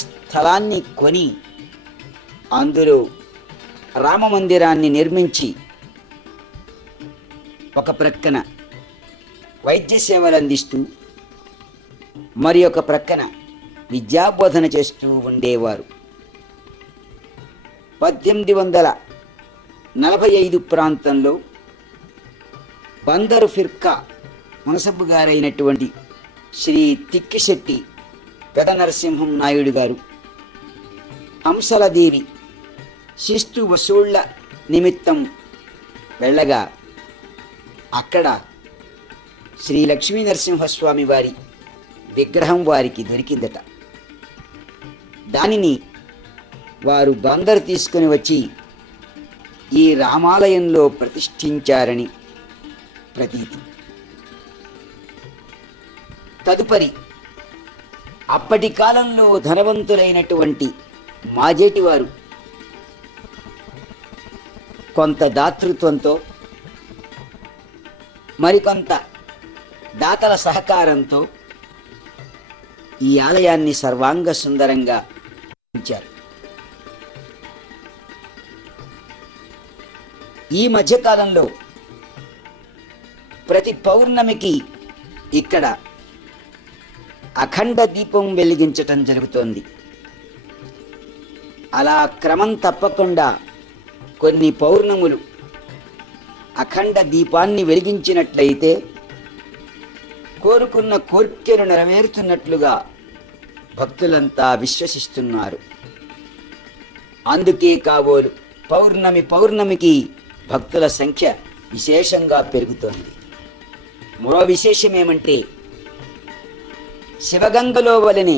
స్థలాన్ని కొని అందులో రామమందిరాన్ని నిర్మించి ఒక ప్రక్కన వైద్య సేవలు అందిస్తూ మరి ఒక ప్రక్కన విద్యాబోధన చేస్తూ ఉండేవారు. 1845 ప్రాంతంలో బందరు ఫిర్కా మునసబు గారైనటువంటి శ్రీ తిక్కిశెట్టి పెద నరసింహం నాయుడు గారు హంసలదేవి శిస్తు వసూళ్ల నిమిత్తం వెళ్ళగా అక్కడ శ్రీ లక్ష్మీ నరసింహస్వామి వారి విగ్రహం వారికి దొరికిందట. దానిని వారు బందరు తీసుకుని వచ్చి ఈ రామాలయంలో ప్రతిష్ఠించారని ప్రతీతి. తదుపరి అప్పటి కాలంలో ధనవంతులైనటువంటి మాజేటి వారు కొంత దాతృత్వంతో మరికొంత దాతల సహకారంతో ఈ ఆలయాన్ని సర్వాంగ సుందరంగా ఉంచారు. ఈ మధ్యకాలంలో ప్రతి పౌర్ణమికి ఇక్కడ అఖండ దీపం వెలిగించటం జరుగుతోంది. అలా క్రమం తప్పకుండా కొన్ని పౌర్ణములు అఖండ దీపాన్ని వెలిగించినట్లయితే కోరుకున్న కోర్కెలు నెరవేరుతున్నట్లుగా భక్తులంతా విశ్వసిస్తున్నారు. అందుకే కాబోలు పౌర్ణమికి భక్తుల సంఖ్య విశేషంగా పెరుగుతోంది. మరో విశేషమేమంటే శివగంగలో వలనే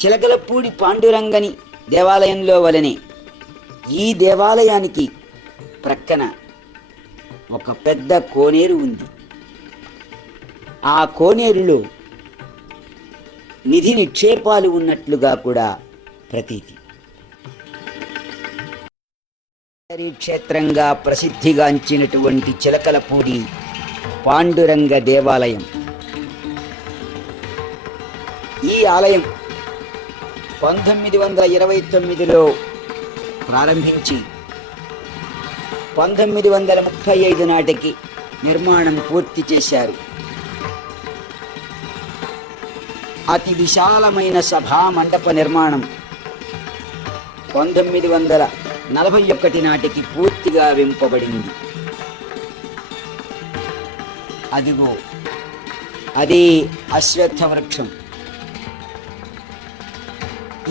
చిలకలపూడి పాండురంగని దేవాలయంలో వలనే ఈ దేవాలయానికి ప్రక్కన ఒక పెద్ద కోనేరు ఉంది. ఆ కోనేరులో నిధి నిక్షేపాలు ఉన్నట్లుగా కూడా ప్రతీతి. క్షేత్రంగా ప్రసిద్ధిగాంచినటువంటి చిలకలపూడి పాండురంగ దేవాలయం. ఈ ఆలయం 1929లో ప్రారంభించి 1935 నాటికి నిర్మాణం పూర్తి చేశారు. అతి విశాలమైన సభా మండప నిర్మాణం 1941 నాటికి పూర్తిగా వింపబడింది. అదిగో అదే అశ్వత్థ వృక్షం.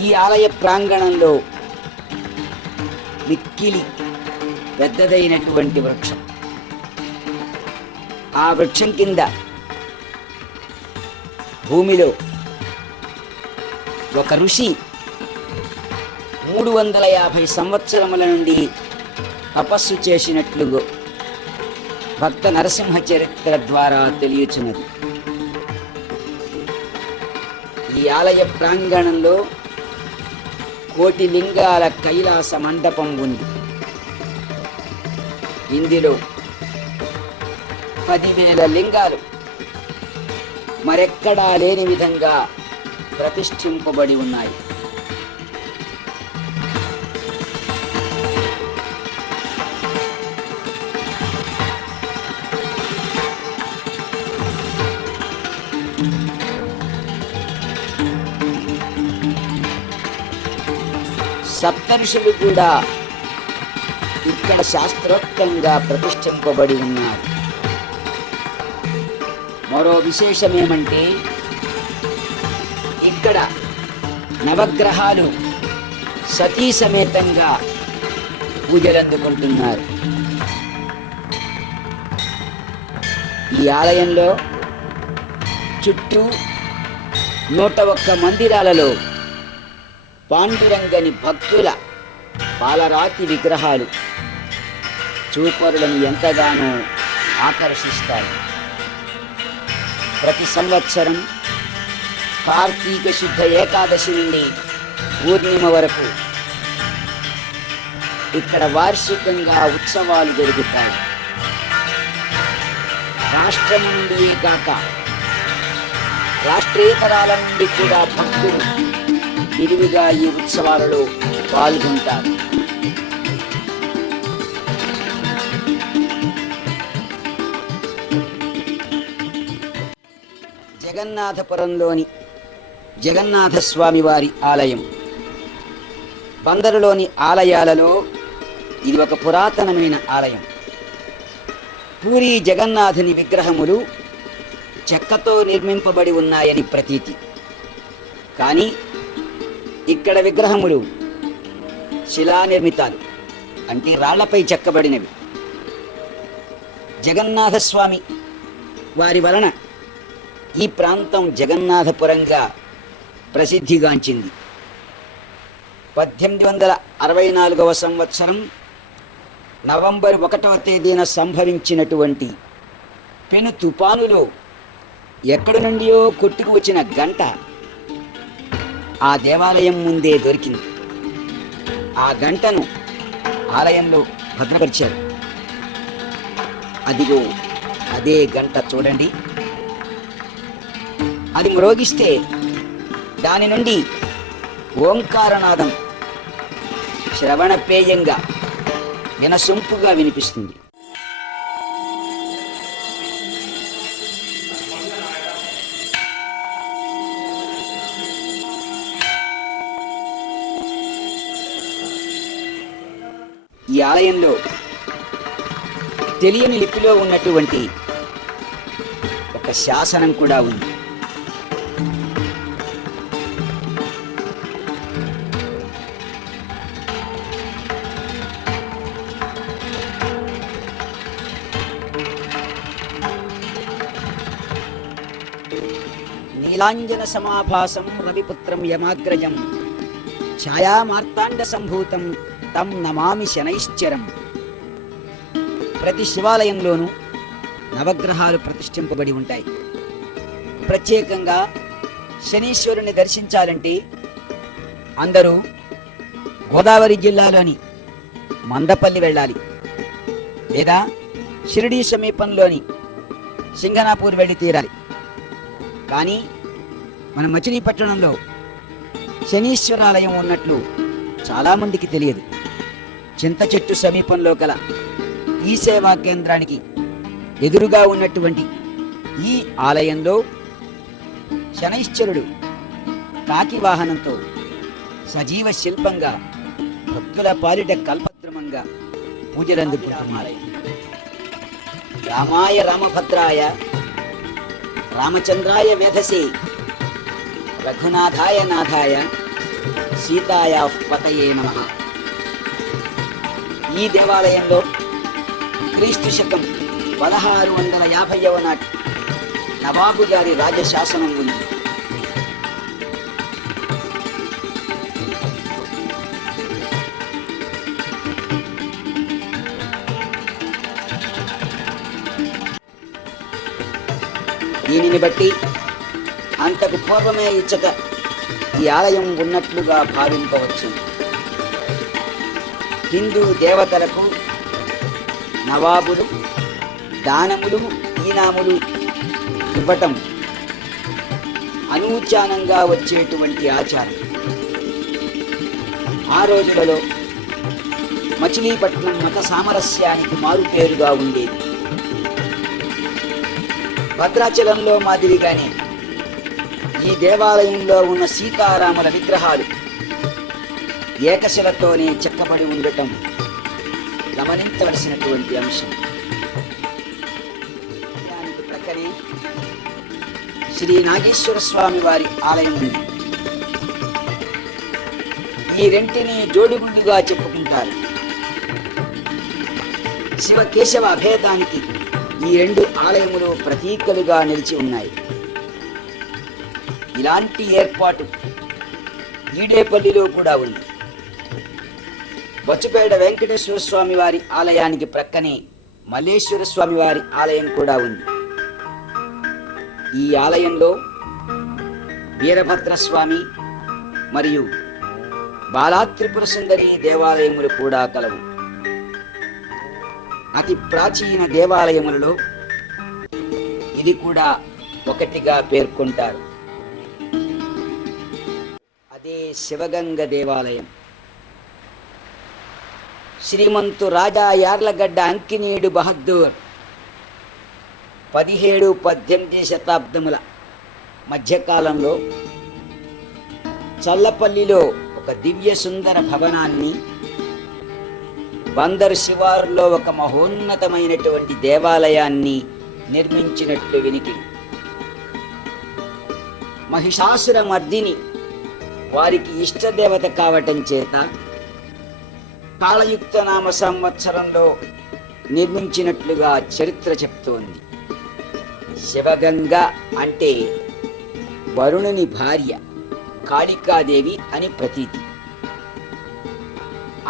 ఈ ఆలయ ప్రాంగణంలో మిక్కిలి పెద్దదైనటువంటి వృక్షం. ఆ వృక్షం కింద భూమిలో ఒక ఋషి 350 సంవత్సరముల నుండి తపస్సు చేసినట్లు భక్త నరసింహ చరిత్ర ద్వారా తెలియచున్నది. ఈ ఆలయ ప్రాంగణంలో 1,000 లింగాల కైలాస మండపం ఉంది. ఇందులో 10,000 లింగాలు మరెక్కడా లేని విధంగా ప్రతిష్ఠింపబడి ఉన్నాయి. సప్తఋషులు కూడా ఇక్కడ శాస్త్రోక్తంగా ప్రతిష్ఠింపబడి ఉన్నారు. మరో విశేషమేమంటే ఇక్కడ నవగ్రహాలు సతీ సమేతంగా పూజలందుకుంటున్నారు. ఈ ఆలయంలో చుట్టూ 101 మందిరాలలో పాండురంగని భక్తుల పాలరాతి విగ్రహాలు చూపరులను ఎంతగానో ఆకర్షిస్తాయి. ప్రతి సంవత్సరం కార్తీక శుద్ధ ఏకాదశి నుండి పూర్ణిమ వరకు ఇక్కడ వార్షికంగా ఉత్సవాలు జరుగుతాయి. రాష్ట్రం నుండియే కాక రాష్ట్రీయతరాల నుండి కూడా భక్తులు విరివిగా ఈ ఉత్సవాలలో పాల్గొంటారు. జగన్నాథపురంలోని జగన్నాథ స్వామి వారి ఆలయం బందరులోని ఆలయాలలో ఇది ఒక పురాతనమైన ఆలయం. పూరీ జగన్నాథుని విగ్రహములు చెక్కతో నిర్మింపబడి ఉన్నాయని ప్రతీతి. కానీ ఇక్కడ విగ్రహములు శిలానిర్మితాలు, అంటే రాళ్లపై చెక్కబడినవి. జగన్నాథస్వామి వారి వలన ఈ ప్రాంతం జగన్నాథపురంగా ప్రసిద్ధిగాంచింది. 1864 సంవత్సరం నవంబర్ 1వ తేదీన సంభవించినటువంటి పెను తుపానులో ఎక్కడి నుండియో కొట్టుకు వచ్చిన గంట ఆ దేవాలయం ముందే దొరికింది. ఆ గంటను ఆలయంలో భద్రపరిచారు. అదిగో అదే గంట చూడండి. అది మ్రోగిస్తే దాని నుండి ఓంకారనాదం శ్రవణపేయంగా వినసొంపుగా వినిపిస్తుంది. ఈ ఆలయంలో తెలియని లిపిలో ఉన్నటువంటి ఒక శాసనం కూడా ఉంది. నీలాంజన సమాభాసం రవిపుత్రం యమాగ్రజం ఛాయామార్తాండ సంభూతం తం నమామి శనైశ్చరం. ప్రతి శివాలయంలోనూ నవగ్రహాలు ప్రతిష్ఠింపబడి ఉంటాయి. ప్రత్యేకంగా శనీశ్వరుని దర్శించాలంటే అందరూ గోదావరి జిల్లాలోని మందపల్లి వెళ్ళాలి, లేదా షిరిడీ సమీపంలోని సింగనాపూర్ వెళ్ళి తీరాలి. కానీ మన మచిలీపట్నంలో శనీశ్వరాలయం ఉన్నట్లు చాలామందికి తెలియదు. చింత చెట్టు సమీపంలో గల ఈ సేవా కేంద్రానికి ఎదురుగా ఉన్నటువంటి ఈ ఆలయంలో శనైశ్వరుడు కాకి వాహనంతో సజీవ శిల్పంగా భక్తుల పాలిట కల్పద్రుమంగా పూజలందుకుంటున్నారు. రామాయ రామభద్రాయ రామచంద్రాయ వేధసే రఘునాథాయ నాథాయ సీతాయ పతయే నమః. ఈ దేవాలయంలో క్రీస్తు శకం 1650వ నాటి నవాబు గారి రాజశాసనం ఉంది. దీనిని బట్టి అంతకు పూర్వమే ఇచ్చట ఈ ఆలయం ఉన్నట్లుగా భావింపవచ్చు. హిందూ దేవతలకు నవాబులు దానములు ఈనాములు ఇవ్వటం అనూచానంగా వచ్చేటువంటి ఆచారం. ఆ రోజులలో మచిలీపట్నం మత సామరస్యానికి మారుపేరుగా ఉండేది. భద్రాచలంలో మాదిరిగానే ఈ దేవాలయంలో ఉన్న సీతారాముల విగ్రహాలు ఏకశిలతోనే చెక్కబడి ఉండటం గమనించవలసినటువంటి అంశం. దానికి ప్రక్కనే శ్రీ నాగేశ్వర స్వామి వారి ఆలయం ఉంది. ఈ రెంటిని జోడుగుండుగా చెప్పుకుంటారు. శివ కేశవ అభేదానికి ఈ రెండు ఆలయములు ప్రతీకలుగా నిలిచి ఉన్నాయి. ఇలాంటి ఏర్పాటు ఈడేపల్లిలో కూడా ఉంది. బొచ్చపేట వెంకటేశ్వర స్వామి వారి ఆలయానికి ప్రక్కనే మల్లేశ్వర స్వామి వారి ఆలయం కూడా ఉంది. ఈ ఆలయంలో వీరభద్రస్వామి మరియు బాలాత్రిపుర సుందరి దేవాలయములు కూడా కలవు. అతి ప్రాచీన దేవాలయములలో ఇది కూడా ఒకటిగా పేర్కొంటారు. శివగంగ దేవాలయం. శ్రీమంతు రాజా యార్లగడ్డ అంకినీడు బహద్దూర్ 17-18 శతాబ్దముల మధ్యకాలంలో చల్లపల్లిలో ఒక దివ్య సుందర భవనాన్ని, బందరు శివారులో ఒక మహోన్నతమైనటువంటి దేవాలయాన్ని నిర్మించినట్లు వినికిడి. మహిషాసుర మర్దిని వారికి ఇష్టదేవత కావటం చేత కాళయుక్త నామ సంవత్సరంలో నిర్మించినట్లుగా చరిత్ర చెప్తోంది. శివగంగ అంటే వరుణుని భార్య కాళికాదేవి అని ప్రతీతి.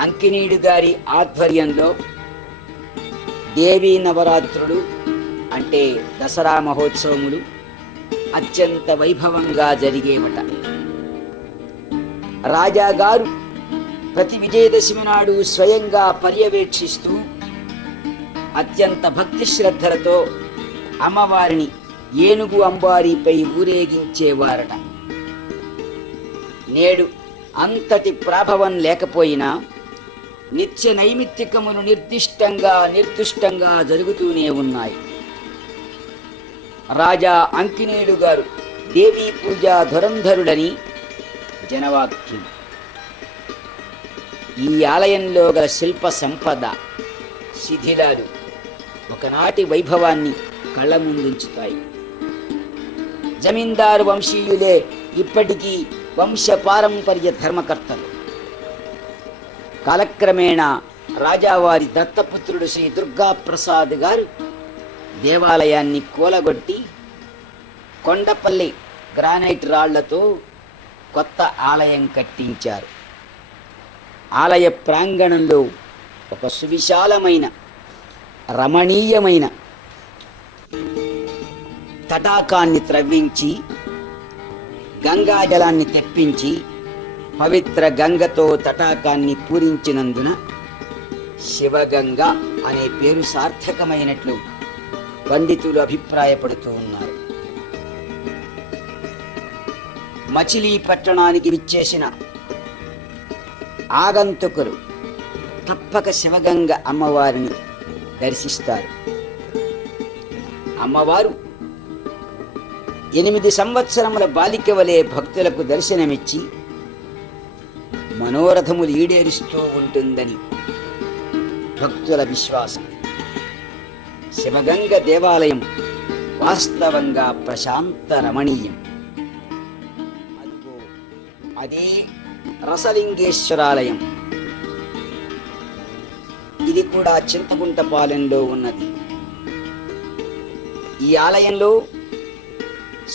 అంకినీడు గారి ఆధ్వర్యంలో దేవీ నవరాత్రులు అంటే దసరా మహోత్సవములు అత్యంత వైభవంగా జరిగేవట. రాజాగారు ప్రతి విజయదశమి నాడు స్వయంగా పర్యవేక్షిస్తూ అత్యంత భక్తి శ్రద్ధలతో అమ్మవారిని ఏనుగు అంబారీపై ఊరేగించేవారట. నేడు అంతటి ప్రాభవం లేకపోయినా నిత్య నైమిత్తికములు నిర్దిష్టంగా జరుగుతూనే ఉన్నాయి. రాజా అంకినేడు గారు దేవీ పూజా ధురంధరుడని జనవాక్యం. ఈ ఆలయంలో గల శిల్ప సంపద, శిథిలాలు ఒకనాటి వైభవాన్ని కళ్ళ ముందుంచుతాయి. జమీందారు వంశీయులే ఇప్పటికీ వంశ పారంపర్య ధర్మకర్తలు. కాలక్రమేణా రాజావారి దత్తపుత్రుడు శ్రీ దుర్గా ప్రసాద్ గారు దేవాలయాన్ని కూలగొట్టి కొండపల్లి గ్రానైట్ రాళ్లతో కొత్త ఆలయం కట్టించారు. ఆలయ ప్రాంగణంలో ఒక సువిశాలమైన రమణీయమైన తటాకాన్ని త్రవ్వించి గంగాజలాన్ని తెప్పించి పవిత్ర గంగతో తటాకాన్ని పూరించినందున శివగంగ అనే పేరు సార్థకమైనట్లు పండితులు అభిప్రాయపడుతూ ఉన్నారు. మచిలీపట్టణానికి విచ్చేసిన ఆగంతుకులు తప్పక శివగంగ అమ్మవారిని దర్శిస్తారు. అమ్మవారు 8 సంవత్సరముల బాలిక వలె భక్తులకు దర్శనమిచ్చి మనోరథములు ఈడేరుస్తూ ఉంటుందని భక్తుల విశ్వాసం. శివగంగ దేవాలయం వాస్తవంగా ప్రశాంత రమణీయం. అదే రసలింగేశ్వరాలయం. ఇది కూడా చింతకుంటపాలెంలో ఉన్నది. ఈ ఆలయంలో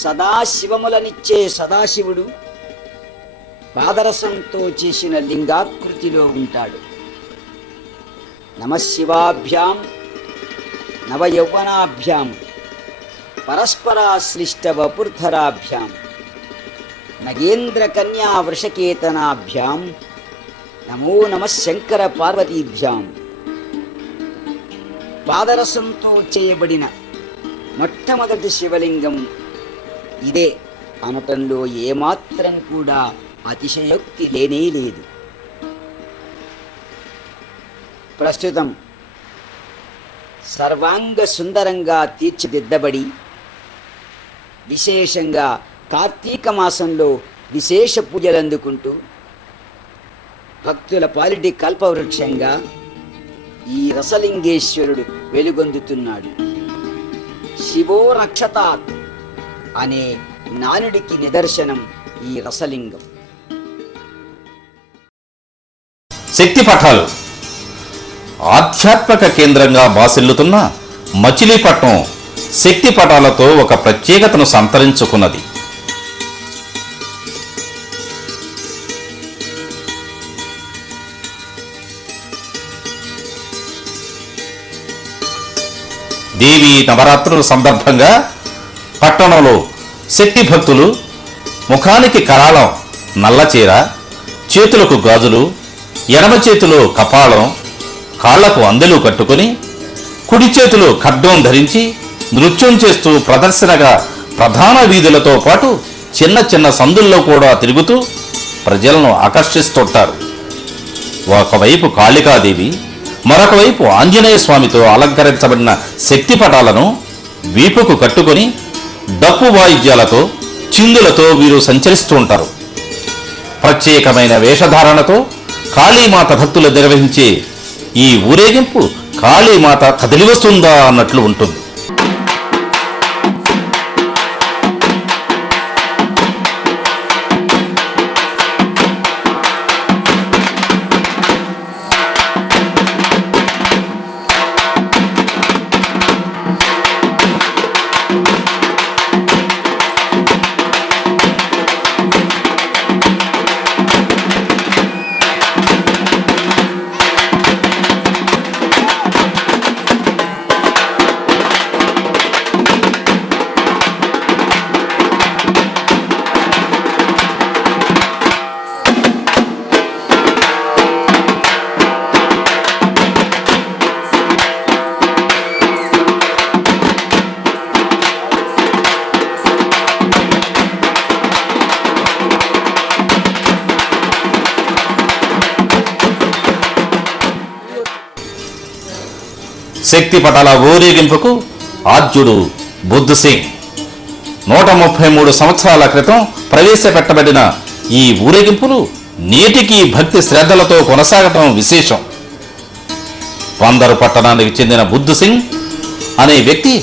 సదాశివములనిచ్చే సదాశివుడు పాదరసంతో చేసిన లింగాకృతిలో ఉంటాడు. నమశివాభ్యాం నవయౌవనాభ్యాం పరస్పరాశ్లిష్ట వపుర్ధరాభ్యాం నగేంద్ర కన్యా వృషకేతనాభ్యాం నమో నమః శంకర పార్వతీభ్యాం. పాదరసంతో చేయబడిన మొట్టమొదటి శివలింగం ఇదే అనటంలో ఏమాత్రం కూడా అతిశయోక్తి లేనే లేదు. ప్రస్తుతం సర్వాంగ సుందరంగా తీర్చిదిద్దబడి విశేషంగా కార్తీక మాసంలో విశేష పూజలు అందుకుంటూ భక్తుల పాలిటి కల్పవృక్షంగా ఈ రసలింగేశ్వరుడు వెలుగొందుతున్నాడు. శివో రక్షతాత్ అనే నానుడికి నిదర్శనం ఈ రసలింగం. శక్తి పఠాలు ఆధ్యాత్మిక కేంద్రంగా బాసిల్లుతున్న మచిలీపట్నం శక్తి పటాలతో ఒక ప్రత్యేకతను సంతరించుకున్నది. దేవీ నవరాత్రుల సందర్భంగా పట్టణంలో శక్తి భక్తులు ముఖానికి కరాళం నల్లచీర, చేతులకు గాజులు, ఎడమ చేతిలో కపాలం, కాళ్లకు అందెలు కట్టుకుని కుడి చేతిలో ఖడ్గం ధరించి నృత్యం చేస్తూ ప్రదర్శనగా ప్రధాన వీధులతో పాటు చిన్న చిన్న సందుల్లో కూడా తిరుగుతూ ప్రజలను ఆకర్షిస్తుంటారు. ఒకవైపు కాళికాదేవి, మరొక వైపు ఆంజనేయ స్వామితో అలంకరించబడిన శక్తి పటాలను వీపుకు కట్టుకొని డప్పు వాయిద్యాలతో, చిందులతో వీరు సంచరిస్తూ ఉంటారు. ప్రత్యేకమైన వేషధారణతో కాళీమాత భక్తులు నిర్వహించే ఈ ఊరేగింపు కాళీమాత కదిలి వస్తుందా అన్నట్లు ఉంటుంది. శక్తి పటాల ఊరేగింపుకు ఆద్యుడు బుద్ధ్ సింగ్ 133 సంవత్సరాల క్రితం ప్రవేశపెట్టబడిన ఈ ఊరేగింపులు నేటికి భక్తి శ్రద్ధలతో కొనసాగటం విశేషం. పందరు పట్టణానికి చెందిన బుద్ధ్ సింగ్ అనే వ్యక్తి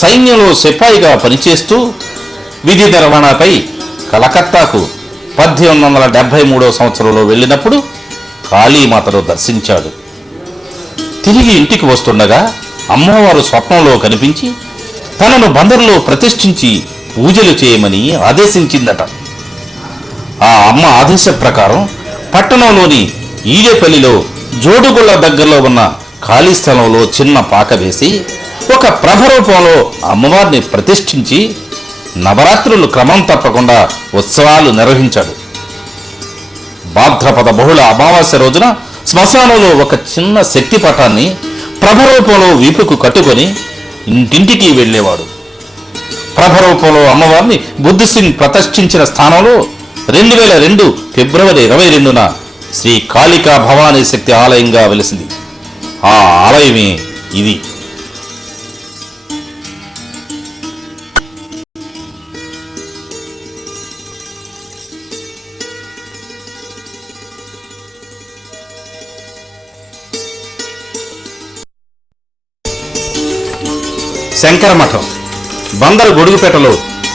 సైన్యంలో సిపాయిగా పనిచేస్తూ విధి నిర్వహణపై కలకత్తాకు 1873 సంవత్సరంలో వెళ్ళినప్పుడు కాళీమాతను దర్శించాడు. తిరిగి ఇంటికి వస్తుండగా అమ్మవారు స్వప్నంలో కనిపించి తనను బందరులో ప్రతిష్ఠించి పూజలు చేయమని ఆదేశించిందట. ఆ అమ్మ ఆదేశ ప్రకారం పట్టణంలోని ఈడేపల్లిలో జోడుగుళ్ళ దగ్గరలో ఉన్న ఖాళీ స్థలంలో చిన్న పాక వేసి ఒక ప్రభరూపంలో అమ్మవారిని ప్రతిష్ఠించి నవరాత్రులు క్రమం తప్పకుండా ఉత్సవాలు నిర్వహించాడు. భాద్రపద బహుళ అమావాస్య రోజున శ్మశానంలో ఒక చిన్న శక్తి పటాన్ని ప్రభరూపంలో వీపుకు కట్టుకొని ఇంటింటికి వెళ్ళేవాడు. ప్రభరూపంలో అమ్మవారిని బుద్ధ్ సింగ్ ప్రతిష్ఠించిన స్థానంలో 2002 ఫిబ్రవరి 22న శ్రీ కాళికా భవానీ శక్తి ఆలయంగా వెలిసింది. ఆ ఆలయమే ఇది. శంకర మఠం బందరు గొడుగుపేటలో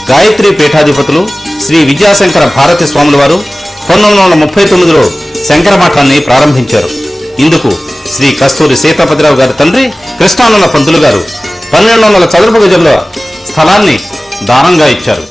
గాయత్రి పీఠాధిపతులు శ్రీ విద్యాశంకర భారతి స్వాముల వారు 1939లో శంకర మఠాన్ని ప్రారంభించారు. ఇందుకు శ్రీ కస్తూరి సీతాపతిరావు గారి తండ్రి కృష్ణానంద పంతులు గారు 1200 చదరపు గజంల స్థలాన్ని దానంగా ఇచ్చారు.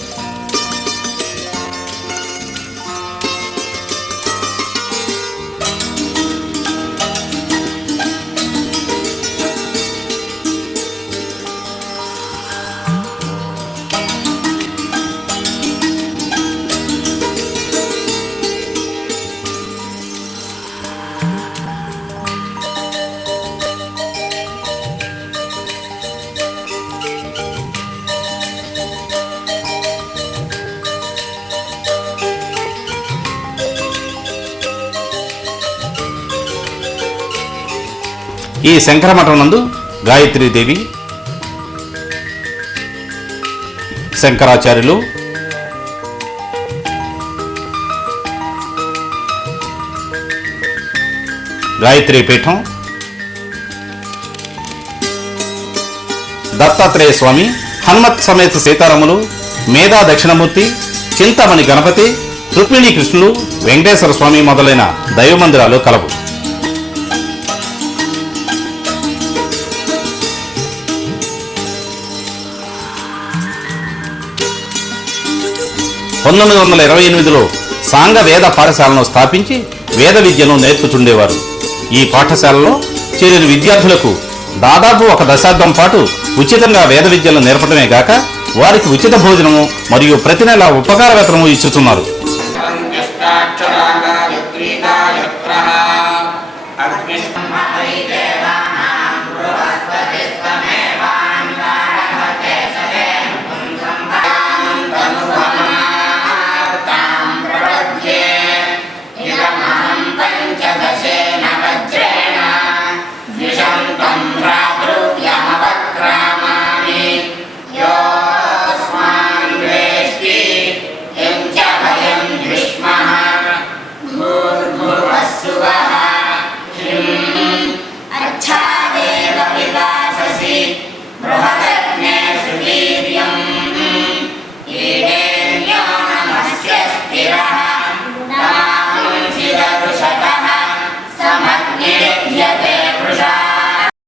ఈ శంకరమఠం నందు గాయత్రీదేవి, శంకరాచార్యులు, గాయత్రీ పీఠం, దత్తాత్రేయ స్వామి, హనుమత్ సమేత సీతారాములు, మేధా దక్షిణమూర్తి, చింతామణి గణపతి, రుక్మిణీ కృష్ణులు, వెంకటేశ్వర స్వామి మొదలైన దైవ మందిరాలు కలవు. పంతొమ్మిది 1928లో సాంగ వేద పాఠశాలను స్థాపించి వేద విద్యను నేర్పుతుండేవారు. ఈ పాఠశాలలో చేరిన విద్యార్థులకు దాదాపు 1 దశాబ్దం పాటు ఉచితంగా వేద విద్యను నేర్పడమే గాక వారికి ఉచిత భోజనము మరియు ప్రతి నెల ఉపకార వేతనము ఇచ్చుతున్నారు. అగ్ని